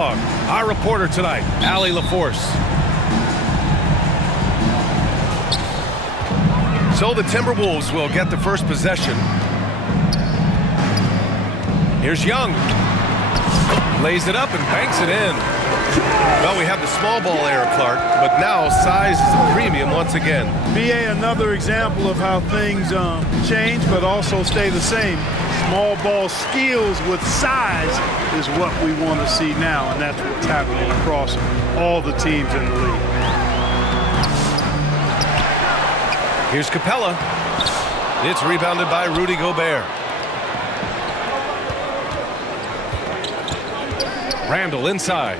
Our reporter tonight, Allie LaForce. So the Timberwolves will get the first possession. Here's Young. Lays it up and banks it in. Well, we have the small ball error, Clark, but now size is a premium once again. BA, another example of how things change but also stay the same. Small ball skills with size is what we want to see now, and that's what's happening across all the teams in the league. Here's Capella. It's rebounded by Rudy Gobert. Randall inside.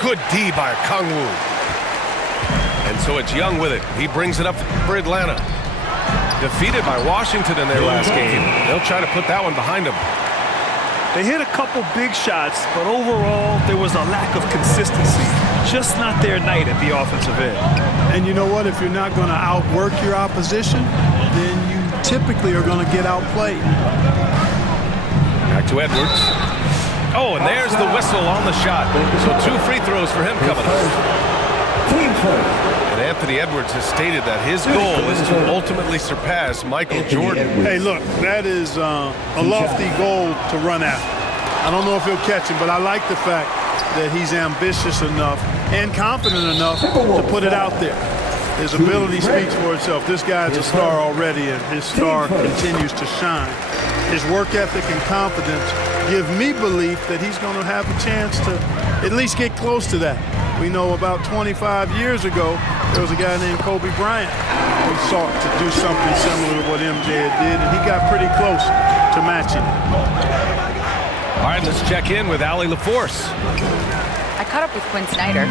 Good D by Kongwu. And so it's Young with it. He brings it up for Atlanta. Defeated by Washington in their last game. They'll try to put that one behind them. They hit a couple big shots, but overall there was a lack of consistency. Just not their night at the offensive end. And you know what? If you're not going to outwork your opposition, then you typically are going to get outplayed. Back to Edwards. Oh, and there's the whistle on the shot. So 2 free throws for him coming up. And Anthony Edwards has stated that his goal is to ultimately surpass Michael Jordan. Hey, look, that is a lofty goal to run after. I don't know if he'll catch him, but I like the fact that he's ambitious enough and confident enough to put it out there. His ability speaks for itself. This guy's a star already, and his star continues to shine. His work ethic and confidence give me belief that he's going to have a chance to at least get close to that. We know about 25 years ago, there was a guy named Kobe Bryant who sought to do something similar to what MJ did, and he got pretty close to matching it. All right, let's check in with Allie LaForce. I caught up with Quinn Snyder.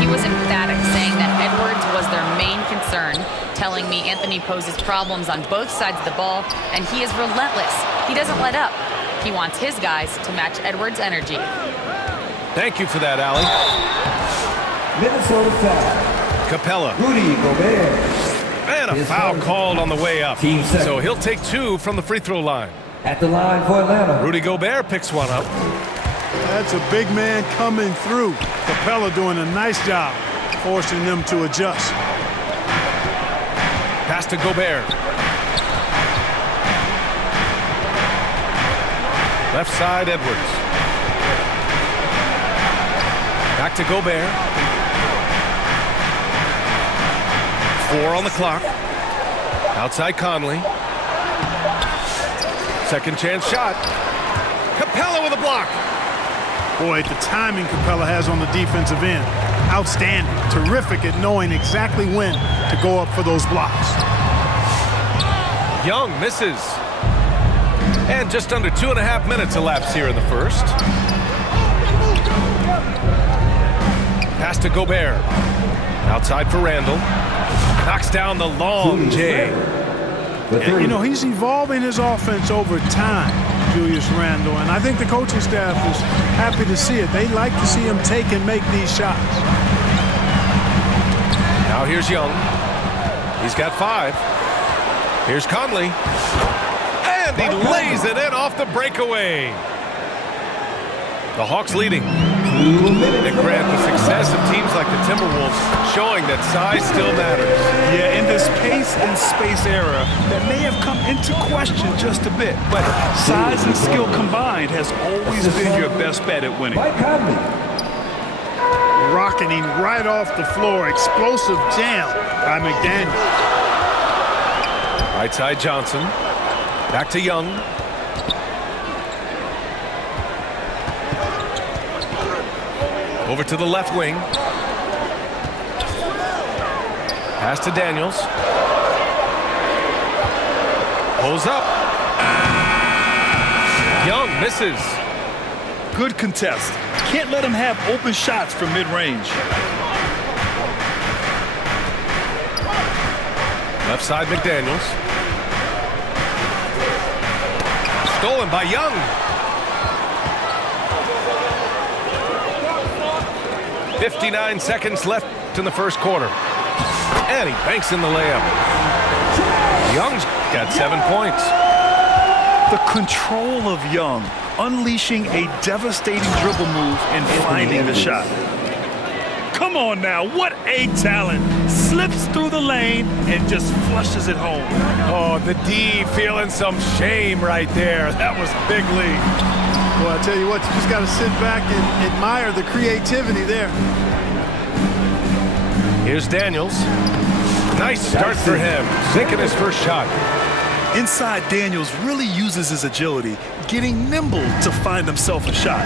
He was emphatic, saying that Edwards was their main concern, telling me Anthony poses problems on both sides of the ball, and he is relentless. He doesn't let up. He wants his guys to match Edwards' energy. Thank you for that, Allie. Minnesota foul. Capella. Rudy Gobert. And a foul called on the way up. So he'll take 2 from the free throw line. At the line for Atlanta. Rudy Gobert picks one up. That's a big man coming through. Capella doing a nice job forcing them to adjust. Pass to Gobert. Left side, Edwards. Back to Gobert. 4 on the clock. Outside Conley. Second chance shot. Capella with a block. Boy, the timing Capella has on the defensive end. Outstanding. Terrific at knowing exactly when to go up for those blocks. Young misses. And just under 2.5 minutes elapsed here in the first. Pass to Gobert. Outside for Randall. Knocks down the long J. And, you know, he's evolving his offense over time, Julius Randle, and I think the coaching staff is happy to see it. They like to see him take and make these shots. Now here's Young. He's got 5. Here's Conley. And he lays it in off the breakaway. The Hawks leading. And Grant, the success of teams like the Timberwolves showing that size still matters. Yeah, in this pace and space era, that may have come into question just a bit, but size and skill combined has always been your best bet at winning. Rocketing right off the floor. Explosive jam by McDaniel. Right side Johnson. Back to Young. Over to the left wing. Pass to Daniels. Pulls up. Young misses. Good contest. Can't let him have open shots from mid-range. Left side McDaniels. Stolen by Young. 59 seconds left in the first quarter. And he banks in the layup. Young's got 7 points. The control of Young, unleashing a devastating dribble move and finding the shot. Come on now, what a talent. Slips through the lane and just flushes it home. Oh, the D feeling some shame right there. That was big league. Well, I tell you what, you just got to sit back and admire the creativity there. Here's Daniels. Nice start for him, sinking his first shot. Inside, Daniels really uses his agility, getting nimble to find himself a shot.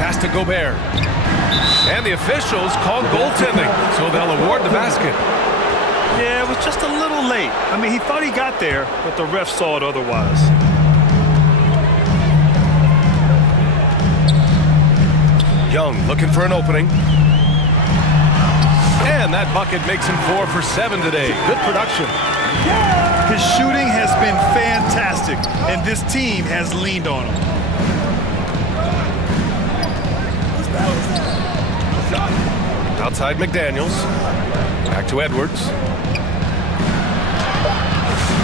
Pass to Gobert. And the officials called goaltending, so they'll award the basket. Yeah, it was just a little late. I mean, he thought he got there, but the ref saw it otherwise. Young looking for an opening. And that bucket makes him 4 for 7 today. Good production. His shooting has been fantastic, and this team has leaned on him. Outside McDaniels. Back to Edwards.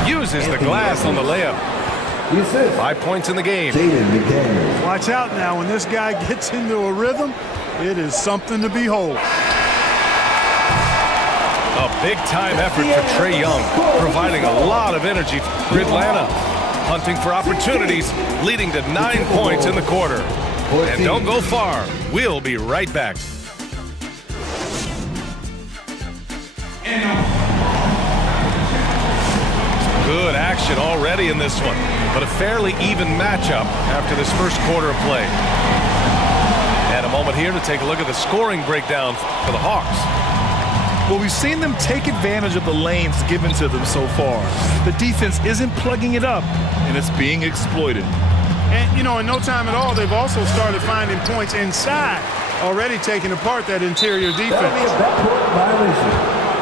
Uses the glass on the layup. 5 points in the game. Watch out now. When this guy gets into a rhythm, it is something to behold. A big-time effort for Trae Young, providing a lot of energy for Atlanta. Hunting for opportunities, leading to 9 points in the quarter. And don't go far. We'll be right back. Good action already in this one, but a fairly even matchup after this first quarter of play. And a moment here to take a look at the scoring breakdown for the Hawks. Well, we've seen them take advantage of the lanes given to them so far. The defense isn't plugging it up, and it's being exploited. And, you know, in no time at all, they've also started finding points inside, already taking apart that interior defense.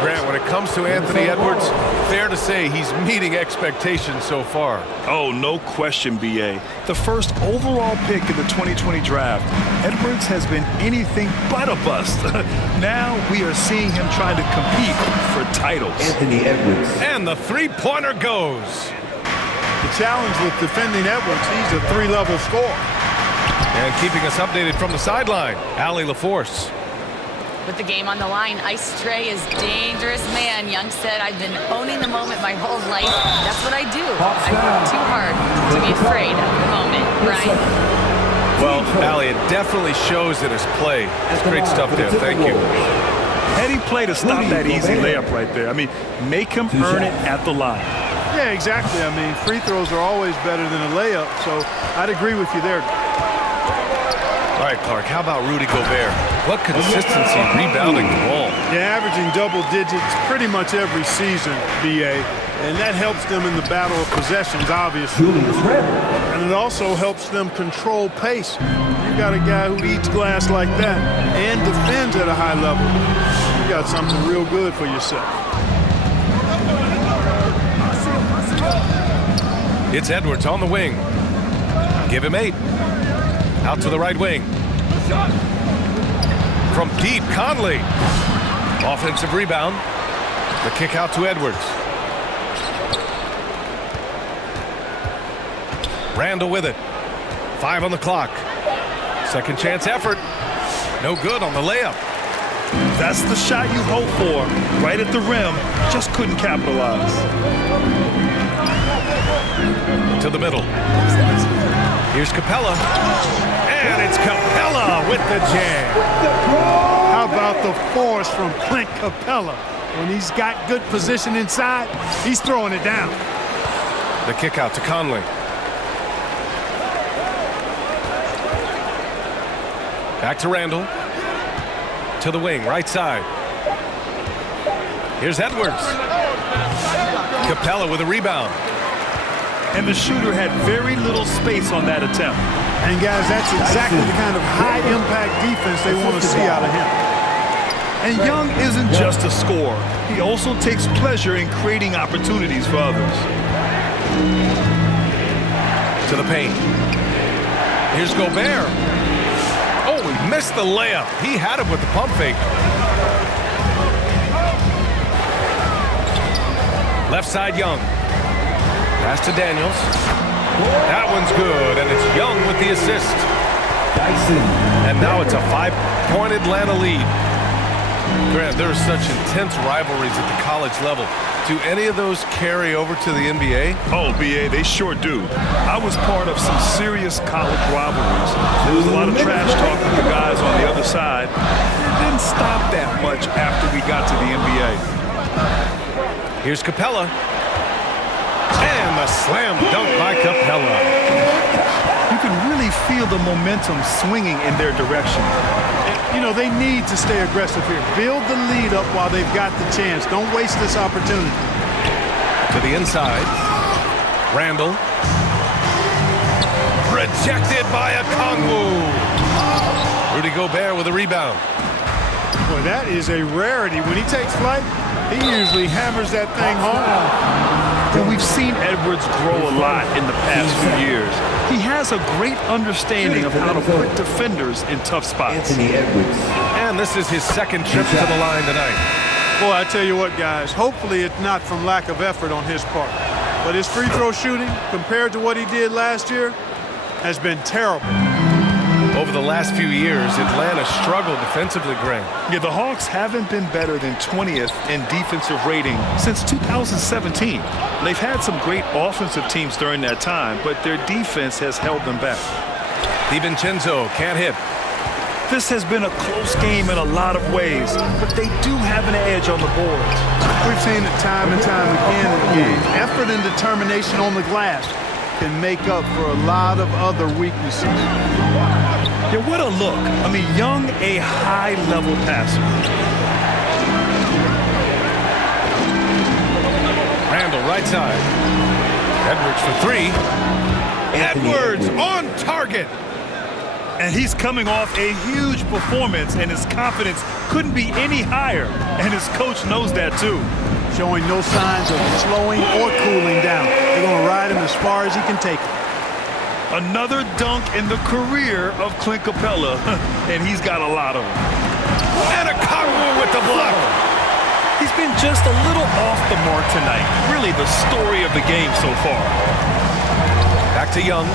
Grant, when it comes to Anthony Edwards, fair to say he's meeting expectations so far. Oh, no question, B.A. The first overall pick in the 2020 draft, Edwards has been anything but a bust. Now we are seeing him trying to compete for titles. Anthony Edwards. And the three-pointer goes. The challenge with defending Edwards, he's a 3-level scorer. And keeping us updated from the sideline, Allie LaForce. With the game on the line, Ice Trae is dangerous man. Young said, I've been owning the moment my whole life. That's what I do. I work too hard to be afraid of the moment. Brian? Well, Allie, it definitely shows in his play. It's great stuff there. Thank you. Heady play to stop that easy layup right there. I mean, make him earn it at the line. Yeah, exactly. I mean, free throws are always better than a layup, so I'd agree with you there. All right, Clark, how about Rudy Gobert? What consistency rebounding the ball. Yeah, averaging double digits pretty much every season, B.A., and that helps them in the battle of possessions, obviously. And it also helps them control pace. You got a guy who eats glass like that and defends at a high level. You got something real good for yourself. It's Edwards on the wing. Give him 8. Out to the right wing. From deep, Conley. Offensive rebound. The kick out to Edwards. Randall with it. 5 on the clock. Second chance effort. No good on the layup. That's the shot you hope for. Right at the rim. Just couldn't capitalize. To the middle. Here's Capella. And it's Capella with the jam. How about the force from Clint Capella? When he's got good position inside, he's throwing it down. The kick out to Conley. Back to Randall. To the wing, right side. Here's Edwards. Capella with a rebound. And the shooter had very little space on that attempt. And guys, that's exactly the kind of high-impact defense they want to see out of him. And Young isn't just a scorer. He also takes pleasure in creating opportunities for others. To the paint. Here's Gobert. Oh, he missed the layup. He had it with the pump fake. Left side, Young. Pass to Daniels. That one's good, and it's Young with the assist. Dyson. And now it's a 5-point Atlanta lead. Grant, there are such intense rivalries at the college level. Do any of those carry over to the NBA? Oh, B.A., they sure do. I was part of some serious college rivalries. There was a lot of trash talk with the guys on the other side. It didn't stop that much after we got to the NBA. Here's Capella. And the slam dunk by Capella. You can really feel the momentum swinging in their direction. You know, they need to stay aggressive here. Build the lead up while they've got the chance. Don't waste this opportunity. To the inside. Randall. Rejected by a Kongwu. Rudy Gobert with a rebound. Boy, that is a rarity. When he takes flight, he usually hammers that thing home. And we've seen Edwards grow a lot in the past few years. He has a great understanding of how to put defenders in tough spots. Anthony Edwards. And this is his second trip to the line tonight. Boy, I tell you what, guys, hopefully it's not from lack of effort on his part. But his free throw shooting, compared to what he did last year, has been terrible. Over the last few years, Atlanta struggled defensively, Grant. Yeah, the Hawks haven't been better than 20th in defensive rating since 2017. They've had some great offensive teams during that time, but their defense has held them back. DiVincenzo can't hit. This has been a close game in a lot of ways, but they do have an edge on the boards. We've seen it time and time again in the game. Effort and determination on the glass can make up for a lot of other weaknesses. Yeah, what a look. I mean, Young, a high-level passer. Randall, right side. Edwards for three. Edwards on target. And he's coming off a huge performance, and his confidence couldn't be any higher. And his coach knows that, too. Showing no signs of slowing or cooling down. They're going to ride him as far as he can take it. Another dunk in the career of Clint Capella, and he's got a lot of them. And a Kongwu with the block. He's been just a little off the mark tonight. Really the story of the game so far. Back to Young.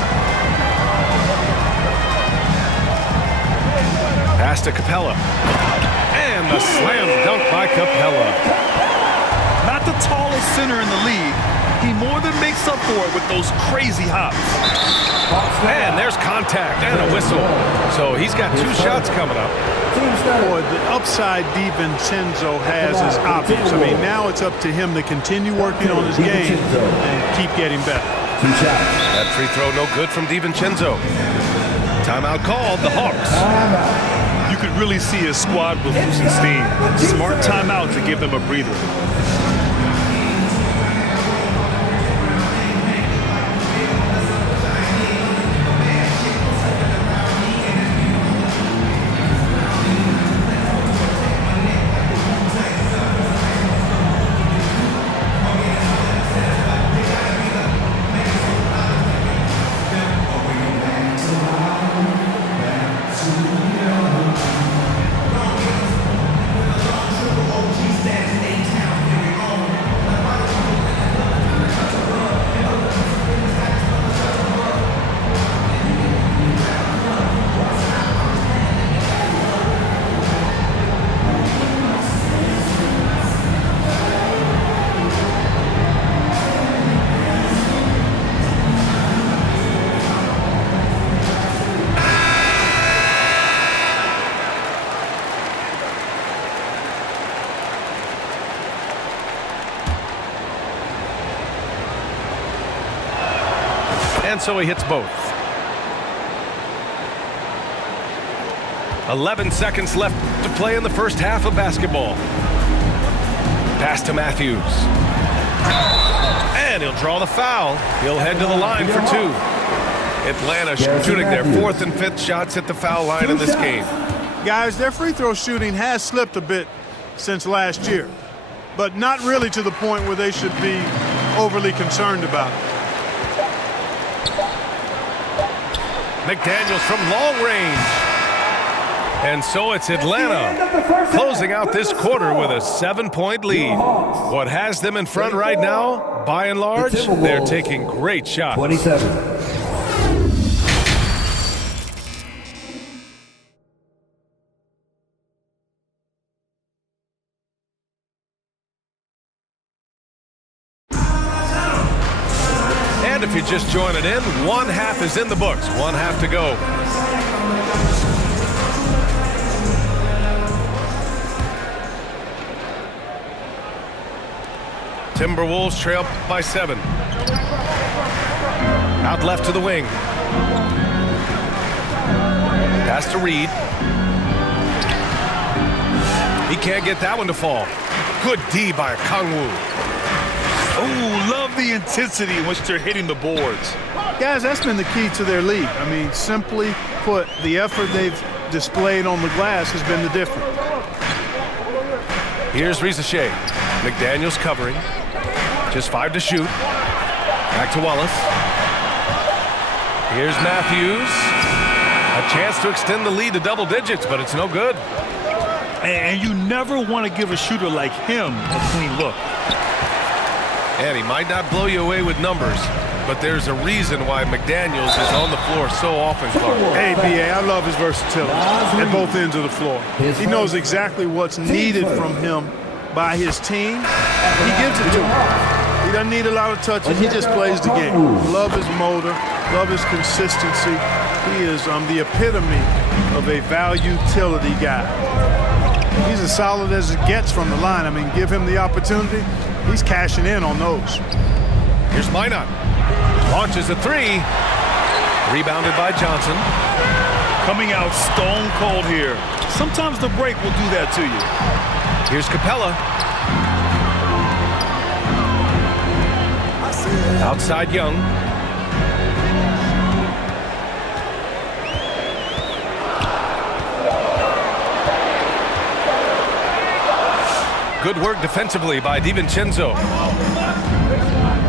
Pass to Capella. And the slam dunk by Capella. Not the tallest center in the league. He more than makes up for it with those crazy hops. And there's contact and a whistle. So he's got two shots coming up. Boy, the upside DiVincenzo has is obvious. I mean, now it's up to him to continue working on his game and keep getting better. That free throw no good from DiVincenzo. Timeout called, the Hawks. You could really see his squad was losing steam. Smart timeout to give them a breather. And so he hits both. 11 seconds left to play in the first half of basketball. Pass to Matthews. And he'll draw the foul. He'll head to the line for two. Atlanta shooting their fourth and fifth shots at the foul line in this game. Guys, their free throw shooting has slipped a bit since last year, but not really to the point where they should be overly concerned about it. McDaniels from long range. And so it's Atlanta closing out this quarter with a 7-point lead. What has them in front right now, by and large, they're taking great shots. 27. And if you're just joining in, one half is in the books. One half to go. Timberwolves trail by 7. Out left to the wing. Pass to Reed. He can't get that one to fall. Good D by Kangwoo. Oh, love the intensity in which they're hitting the boards. Guys, that's been the key to their lead. I mean, simply put, the effort they've displayed on the glass has been the difference. Here's Rizachet. McDaniels covering. Just 5 to shoot. Back to Wallace. Here's Matthews. A chance to extend the lead to double digits, but it's no good. And you never want to give a shooter like him a clean look. And he might not blow you away with numbers, but there's a reason why McDaniels is on the floor so often, Clark. Hey, B.A., I love his versatility at both ends of the floor. He knows exactly what's needed from him by his team. He gives it to him. He doesn't need a lot of touches. He just plays the game. Love his motor. Love his consistency. He is the epitome of a value-utility guy. He's as solid as it gets from the line. I mean, give him the opportunity. He's cashing in on those. Here's Minot. Launches a 3. Rebounded by Johnson. Coming out stone cold here. Sometimes the break will do that to you. Here's Capella. Outside Young. Good work defensively by DiVincenzo.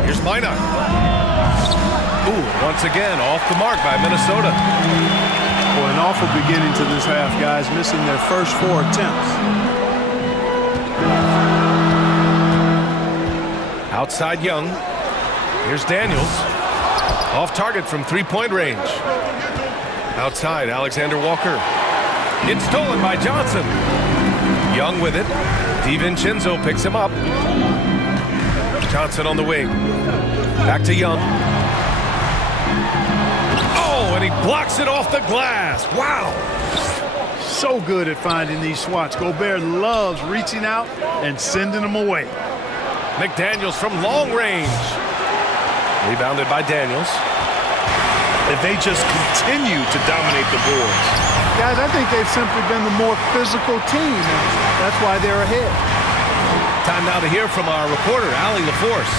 Here's Minot. Ooh, once again, off the mark by Minnesota. Boy, an awful beginning to this half, guys, missing their first 4 attempts. Outside Young. Here's Daniels. Off target from 3-point range. Outside, Alexander Walker. It's stolen by Johnson. Young with it. DiVincenzo picks him up. Johnson on the wing. Back to Young. Oh, and he blocks it off the glass. Wow. So good at finding these swats. Gobert loves reaching out and sending them away. McDaniels from long range. Rebounded by Daniels. If they just continue to dominate the boards. Guys, I think they've simply been the more physical team. That's why they're ahead. Time now to hear from our reporter, Allie LaForce.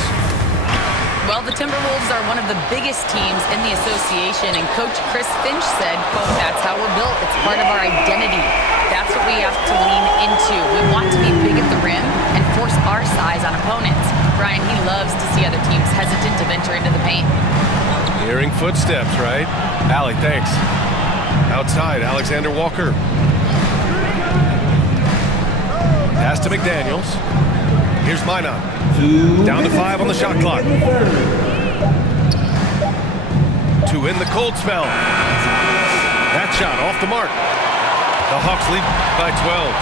Well, the Timberwolves are one of the biggest teams in the association, and Coach Chris Finch said, quote, "That's how we're built. It's part of our identity. That's what we have to lean into. We want to be big at the rim and force our size on opponents." Brian, he loves to see other teams hesitant to venture into the paint. Hearing footsteps, right? Allie, thanks. Outside, Alexander Walker. Pass to McDaniels. Here's Minot. Down to 5 on the shot clock. 2 in the cold spell. That shot off the mark. The Hawks lead by 12.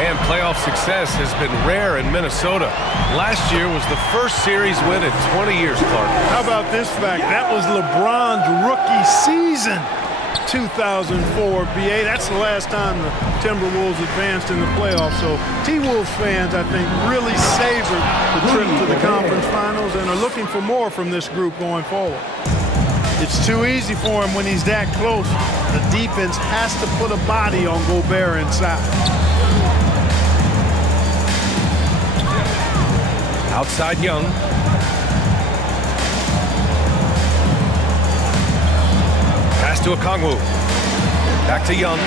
And playoff success has been rare in Minnesota. Last year was the first series win in 20 years, Clark. How about this fact? That was LeBron's rookie season. 2004, BA. That's the last time the Timberwolves advanced in the playoffs. So T-Wolves fans, I think, really savored the trip to the conference finals and are looking for more from this group going forward. It's too easy for him when he's that close. The defense has to put a body on Gobert inside. Outside Young. Pass to Okongwu. Back to Young.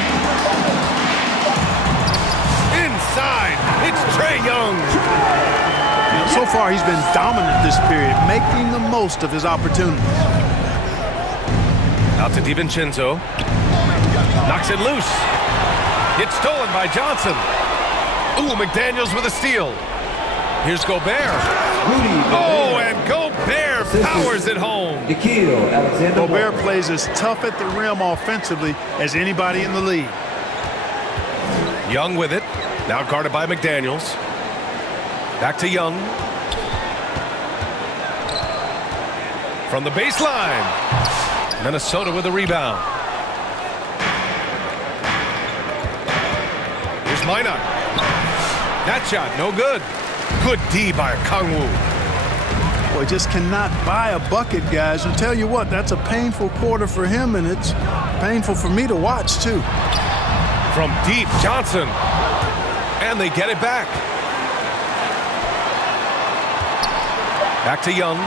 Inside, it's Trae Young. So far, he's been dominant this period, making the most of his opportunities. Out to DiVincenzo. Knocks it loose. It's stolen by Johnson. Ooh, McDaniels with a steal. Here's Gobert. Rudy Oh, Gobert. and Gobert powers it home. Nikhil Alexander Gobert Walker. plays as tough at the rim offensively as anybody in the league. Young with it. Now guarded by McDaniels. Back to Young. From the baseline. Minnesota with a rebound. Here's Minot. That shot, no good. Good D by Kangwoo. Boy, just cannot buy a bucket, guys. I'll tell you what, that's a painful quarter for him, and it's painful for me to watch, too. From deep, Johnson. And they get it back. Back to Young.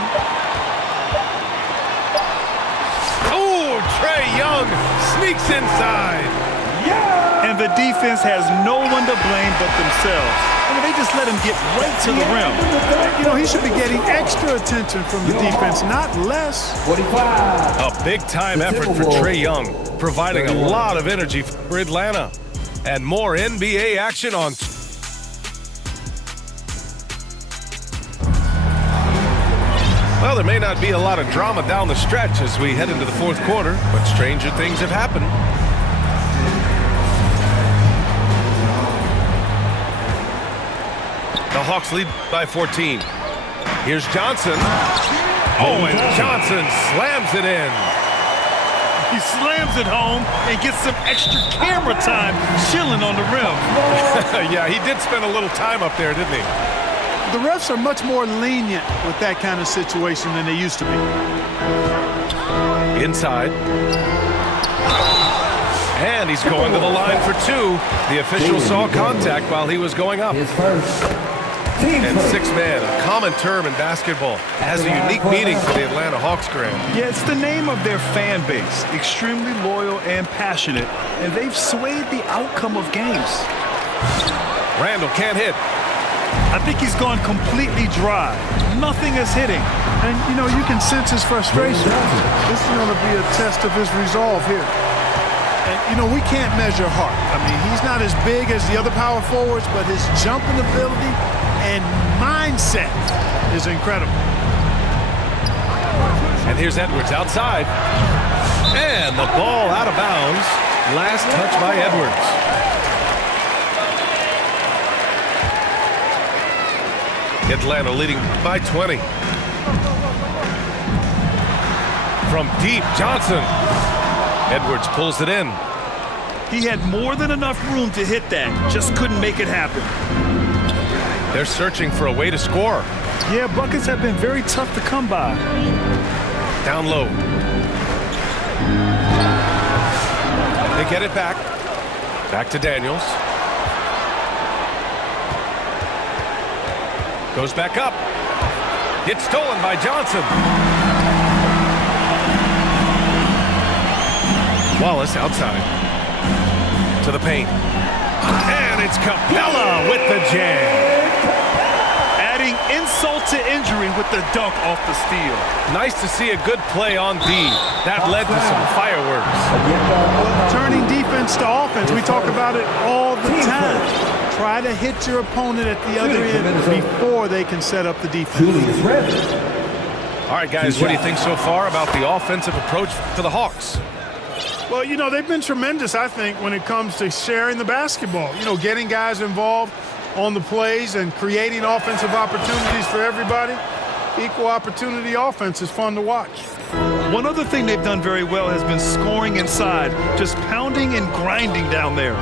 Oh, Trae Young sneaks inside. And the defense has no one to blame but themselves. I mean, they just let him get right to the rim. You know, he should be getting extra attention from the defense, not less. 45. A big-time effort for Trae Young, providing a lot of energy for Atlanta. And more NBA action on. Well, there may not be a lot of drama down the stretch as we head into the fourth quarter, but stranger things have happened. The Hawks lead by 14. Here's Johnson. Oh, and Johnson slams it in. He slams it home and gets some extra camera time chilling on the rim. Yeah, he did spend a little time up there, didn't he? The refs are much more lenient with that kind of situation than they used to be. Inside. And he's going to the line for two. The official saw contact while he was going up. His first. Team And first. six man, a common term in basketball, has a unique meaning for the Atlanta Hawks, Graham. Yeah, it's the name of their fan base. Extremely loyal and passionate. And they've swayed the outcome of games. Randall can't hit. I think he's gone completely dry. Nothing is hitting. And, you know, you can sense his frustration. This is going to be a test of his resolve here. And, you know, we can't measure heart. I mean, he's not as big as the other power forwards, but his jumping ability and mindset is incredible. And here's Edwards outside. And the ball out of bounds. Last touch by Edwards. Atlanta leading by 20. From deep, Johnson. Edwards pulls it in. He had more than enough room to hit that. Just couldn't make it happen. They're searching for a way to score. Yeah, buckets have been very tough to come by. Down low. They get it back. Back to Daniels. Goes back up. It's stolen by Johnson. Wallace outside. To the paint. And it's Capella with the jam. Adding insult to injury with the dunk off the steal. Nice to see a good play on D. That led to some fireworks. Turning defense to offense, we talk about it all the time. Try to hit your opponent at the other end before they can set up the defense. Julius Randle. All right, guys, what do you think so far about the offensive approach for the Hawks? Well, you know, they've been tremendous, I think, when it comes to sharing the basketball. You know, getting guys involved on the plays and creating offensive opportunities for everybody. Equal opportunity offense is fun to watch. One other thing they've done very well has been scoring inside, just pounding and grinding down there.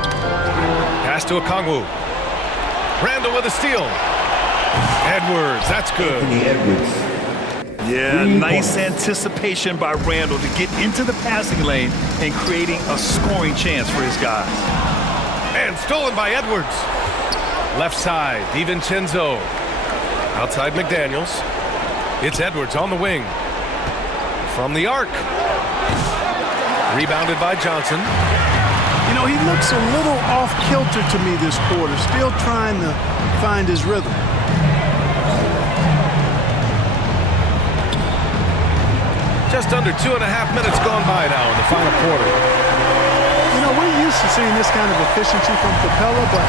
Pass to Okongwu. Randall with a steal. Edwards, that's good. Anthony Edwards. Yeah, 3 nice points. anticipation by Randall to get into the passing lane and creating a scoring chance for his guys. And stolen by Edwards. Left side, DiVincenzo. Outside McDaniels. It's Edwards on the wing. From the arc. Rebounded by Johnson. You know, he looks a little off-kilter to me this quarter, still trying to find his rhythm. Just under 2.5 minutes gone by now in the final quarter. You know, we're used to seeing this kind of efficiency from Capella, but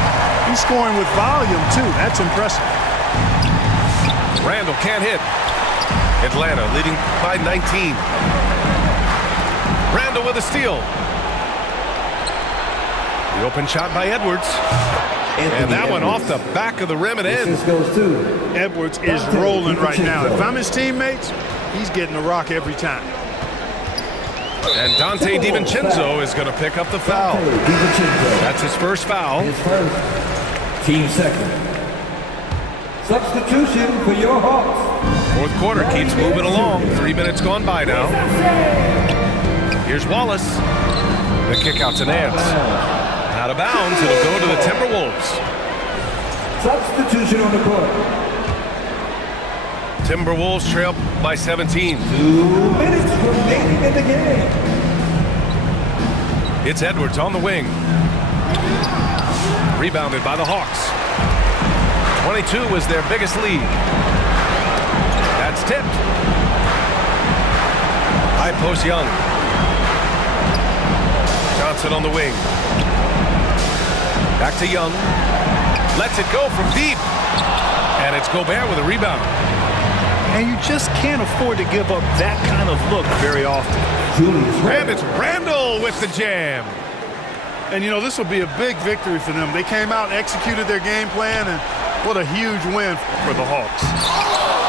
he's scoring with volume, too. That's impressive. Randall can't hit. Atlanta leading by 19. Randall with a steal. The open shot by Edwards. And that one off the back of the rim and in. This goes to Edwards is rolling right now. If I'm his teammates, he's getting the rock every time. And Dante DiVincenzo is going to pick up the foul. That's his first foul. His first. Team second. Substitution for your Hawks. Fourth quarter keeps moving along. 3 minutes gone by now. Here's Wallace. The kick out to Nance. Out of bounds. It'll go to the Timberwolves. Substitution on the court. Timberwolves trail by 17. 2 minutes remaining in the game. It's Edwards on the wing. Rebounded by the Hawks. 22 was their biggest lead. That's tipped. High post Young. Johnson on the wing. Back to Young. Lets it go from deep. And it's Gobert with a rebound. And you just can't afford to give up that kind of look very often. And it's Randall with the jam. And, you know, this will be a big victory for them. They came out, executed their game plan, and what a huge win for the Hawks.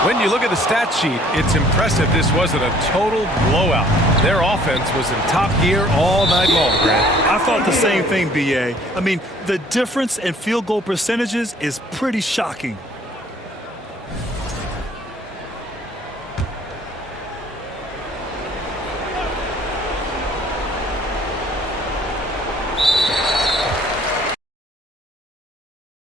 When you look at the stat sheet, it's impressive this wasn't a total blowout. Their offense was in top gear all night long, Grant. I thought the same thing, B.A. I mean, the difference in field goal percentages is pretty shocking.